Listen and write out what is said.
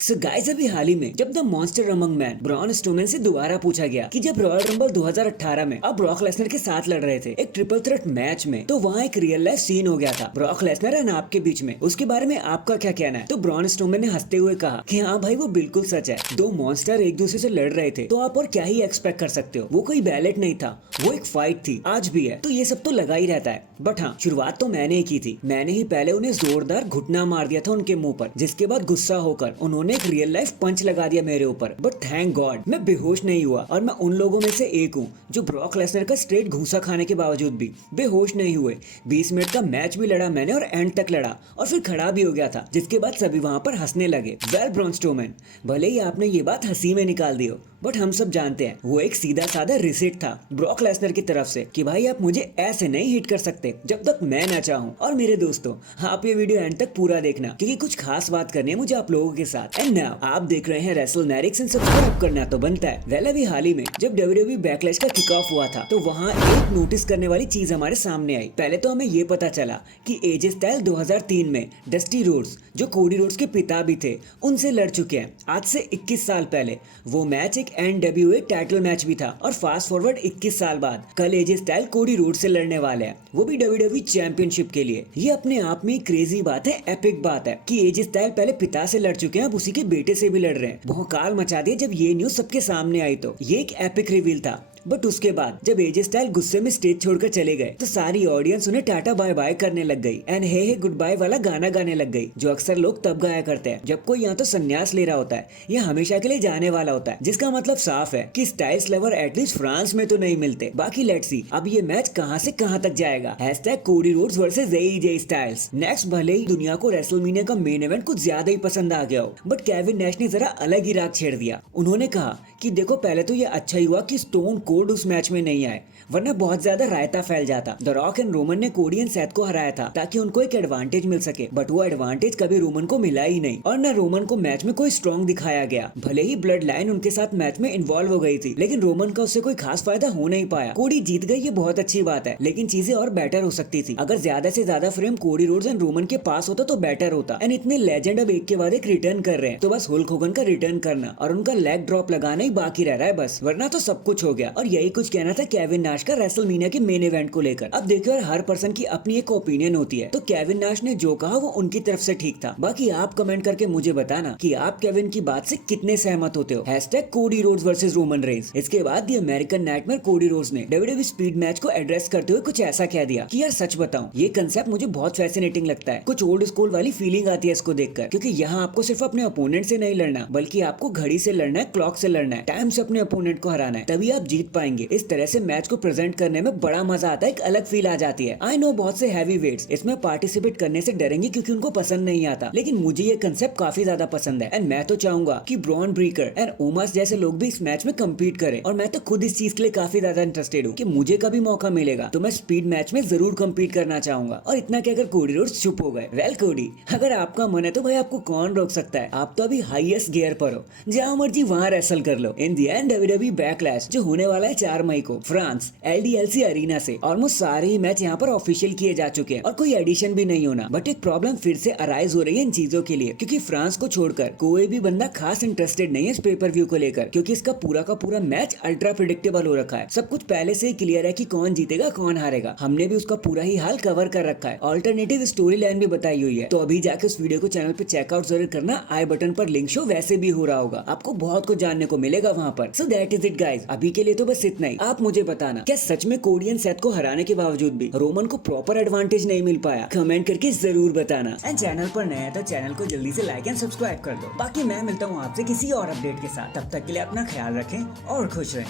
Guys अभी हाल ही में जब the monster among man Braun Strowman से दोबारा पूछा गया कि जब रॉयल रंबल 2018 में अब ब्रॉक लेसनर के साथ लड़ रहे थे एक ट्रिपल थ्रेट मैच में, तो वहाँ एक रियल लाइफ सीन हो गया था ब्रॉक लेसनर एंड आपके बीच में। उसके बारे में आपका क्या कहना है? तो ब्रॉन स्ट्रोमैन ने हंसते हुए कहा कि हाँ भाई, वो बिल्कुल सच है। दो मॉन्स्टर एक दूसरे से लड़ रहे थे, तो आप और क्या ही एक्सपेक्ट कर सकते हो। वो कोई बैलेट नहीं था, वो एक फाइट थी, आज भी है। तो ये सब तो लगा ही रहता है, बट हाँ, शुरुआत तो मैंने ही की थी। मैंने ही पहले उन्हें जोरदार घुटना मार दिया था उनके मुंह पर, जिसके बाद गुस्सा होकर उन्होंने एक रियल लाइफ पंच लगा दिया मेरे ऊपर। बट थैंक गॉड मैं बेहोश नहीं हुआ, और मैं उन लोगों में से एक हूँ जो ब्रॉक लेसनर का स्ट्रेट घूसा खाने के बावजूद भी बेहोश नहीं हुए। 20 मिनट का मैच भी लड़ा मैंने, और एंड तक लड़ा, और फिर खड़ा भी हो गया था, जिसके बाद सभी वहां पर हंसने लगे। वेल ब्रॉन स्ट्रोमैन, भले ही आपने ये बात हंसी में निकाल दी हो, बट हम सब जानते हैं वो एक सीधा साधा रिसेट था ब्रॉक लेसनर की तरफ से कि भाई आप मुझे ऐसे नहीं हिट कर सकते जब तक मैं ना चाहूं। और मेरे दोस्तों, आप ये वीडियो एंड तक पूरा देखना, क्योंकि कुछ खास बात करनी है मुझे आप लोगों के साथ। एंड नाउ आप देख रहे हैं रेसलमैनिक्स, एंड सब्सक्राइब करना तो बनता है। वेल अभी हाल ही में जब WWE बैकलैश का किक ऑफ हुआ था, तो वहाँ एक नोटिस करने वाली चीज हमारे सामने आई। पहले तो हमें ये पता चला कि एजे स्टाइल 2003 में डस्टी रोड्स, जो कोडी रोड्स के पिता भी थे, उनसे लड़ चुके हैं आज से 21 साल पहले। वो मैच एक NWA टाइटल मैच भी था, और फास्ट फॉरवर्ड 21 साल बाद कल एजे स्टाइल कोडी रोड्स से लड़ने वाले हैं, वो भी WWE चैंपियनशिप के लिए। ये अपने आप में क्रेजी बात है, एपिक बात है कि एजे स्टाइल पहले पिता से लड़ चुके हैं, अब उसी के बेटे से भी लड़ रहे हैं। भौकाल मचा दिया जब ये न्यूज सबके सामने आई, तो ये एक एपिक रिवील था। बट उसके बाद जब एजे स्टाइल गुस्से में स्टेज छोड़कर चले गए, तो सारी ऑडियंस उन्हें टाटा बाय बाय करने लग गई, एंड हे गुड बाय वाला गाना गाने लग गई, जो अक्सर लोग तब गाया करते हैं जब कोई यहाँ तो संन्यास ले रहा होता है या हमेशा के लिए जाने वाला होता है। जिसका मतलब साफ है कि स्टाइल्स लवर एटलीस्ट फ्रांस में तो नहीं मिलते। बाकी लेट्स सी अब ये मैच कहाँ से कहाँ तक जाएगा। Hashtag Cody Rhodes versus AJ Styles. Next, भले ही दुनिया को रेसलमेनिया का मेन इवेंट कुछ ज्यादा ही पसंद आ गया हो, बट केविन नैश ने जरा अलग ही राग छेड़ दिया। उन्होंने कहा कि देखो, पहले तो ये अच्छा ही हुआ कि स्टोन कोल्ड उस मैच में नहीं आए, वरना बहुत ज्यादा रायता फैल जाता। द रॉक एंड रोमन ने कोडी एंड सेथ को हराया था ताकि उनको एक एडवांटेज मिल सके, बट वो एडवांटेज कभी रोमन को मिला ही नहीं, और न रोमन को मैच में कोई स्ट्रॉन्ग दिखाया गया। भले ही ब्लड लाइन उनके साथ मैच में इन्वॉल्व हो गई थी, लेकिन रोमन का उससे कोई खास फायदा हो नहीं पाया। कोडी जीत गई, ये बहुत अच्छी बात है, लेकिन चीजें और बेटर हो सकती थी। अगर ज्यादा से ज्यादा frame Cody Rhodes and Roman के पास होता तो बेटर होता। एंड इतने लेजेंड अब एक के बाद एक रिटर्न कर रहे हैं, तो बस हुल्क होगन का रिटर्न करना और उनका लेग ड्रॉप लगाना ही बाकी रह रहा है बस, वरना तो सब कुछ हो गया। और यही कुछ कहना था केविन नाश का रेसलमेनिया के मेन इवेंट को लेकर। अब देखिए, और हर पर्सन की अपनी एक ओपिनियन होती है, तो केविन नाश ने जो कहा वो उनकी तरफ से ठीक था। बाकी आप कमेंट करके मुझे बताना कि आप केविन की बात से कितने सहमत होते हो। Hashtag Cody Rhodes versus Roman Reigns. इसके बाद दी अमेरिकन नाइटमेयर कोडी रोड्स ने WWE स्पीड मैच को एड्रेस करते हुए कुछ ऐसा कह दिया कि यार सच बताऊं, ये कंसेप्ट मुझे बहुत फैसिनेटिंग लगता है। कुछ ओल्ड स्कूल वाली फीलिंग आती है इसको देखकर, क्योंकि यहाँ आपको सिर्फ अपने अपोनेंट से नहीं लड़ना, बल्कि आपको घड़ी से लड़ना है, क्लॉक से लड़ना है, टाइम से अपने अपोनेंट को हराना है, तभी आप जीत पाएंगे। इस तरह से मैच को प्रेजेंट करने में बड़ा मजा आता है, एक अलग फील आ जाती है। आई नो बहुत से हैवी वेट्स इसमें पार्टिसिपेट करने से डरेंगे क्योंकि उनको पसंद नहीं आता, लेकिन मुझे ये कंसेप्ट काफी ज्यादा पसंद है। एंड मैं तो चाहूंगा कि ब्रॉन ब्रीकर एंड ओमास जैसे लोग भी इस मैच में कम्पीट करें, और मैं तो खुद इस चीज के लिए काफी ज्यादा इंटरेस्टेड हूँ कि मुझे कभी मौका मिलेगा तो मैं स्पीड मैच में जरूर कम्पीट करना चाहूंगा। और इतना कि अगर कोडी रोड्स चुप हो गए, वेल कोडी, अगर आपका मन है तो भाई आपको कौन रोक सकता है। आप तो अभी हाईएस्ट गियर पर हो, जहां मर्जी वहां रेसल कर लो। इन दी एंड WWE बैकलैश जो होने वाला है 4 मई को फ्रांस LDLC अरीना से, ऑलमोस्ट सारे ही मैच यहाँ पर ऑफिशियल किए जा चुके हैं और कोई एडिशन भी नहीं होना। बट एक प्रॉब्लम फिर से अराइज हो रही है इन चीजों के लिए, क्योंकि फ्रांस को छोड़कर कोई भी बंदा खास इंटरेस्टेड नहीं है इस पेपर व्यू को लेकर, क्योंकि इसका पूरा का पूरा मैच अल्ट्रा प्रिडिक्टेबल हो रखा है। सब कुछ पहले से ही क्लियर है कि कौन जीतेगा कौन हारेगा। हमने भी उसका पूरा ही हाल कवर कर रखा है, ऑल्टरनेटिव स्टोरी लाइन भी बताई हुई है। तो अभी जाके उस वीडियो को चैनल पे चेकआउट जरूर करना। आई बटन पर लिंक शो वैसे भी हो रहा होगा, आपको बहुत कुछ जानने को मिलेगा वहाँ पर। So that is it guys, अभी के लिए तो बस इतना ही। आप मुझे बताना, क्या सच में कोडी एंड सेथ को हराने के बावजूद भी रोमन को प्रॉपर एडवांटेज नहीं मिल पाया? कमेंट करके जरूर बताना। एंड चैनल पर नया है तो चैनल को जल्दी से लाइक एंड सब्सक्राइब कर दो। बाकी मैं मिलता हूँ आपसे किसी और अपडेट के साथ, तब तक के लिए अपना ख्याल रखें और खुश रहें।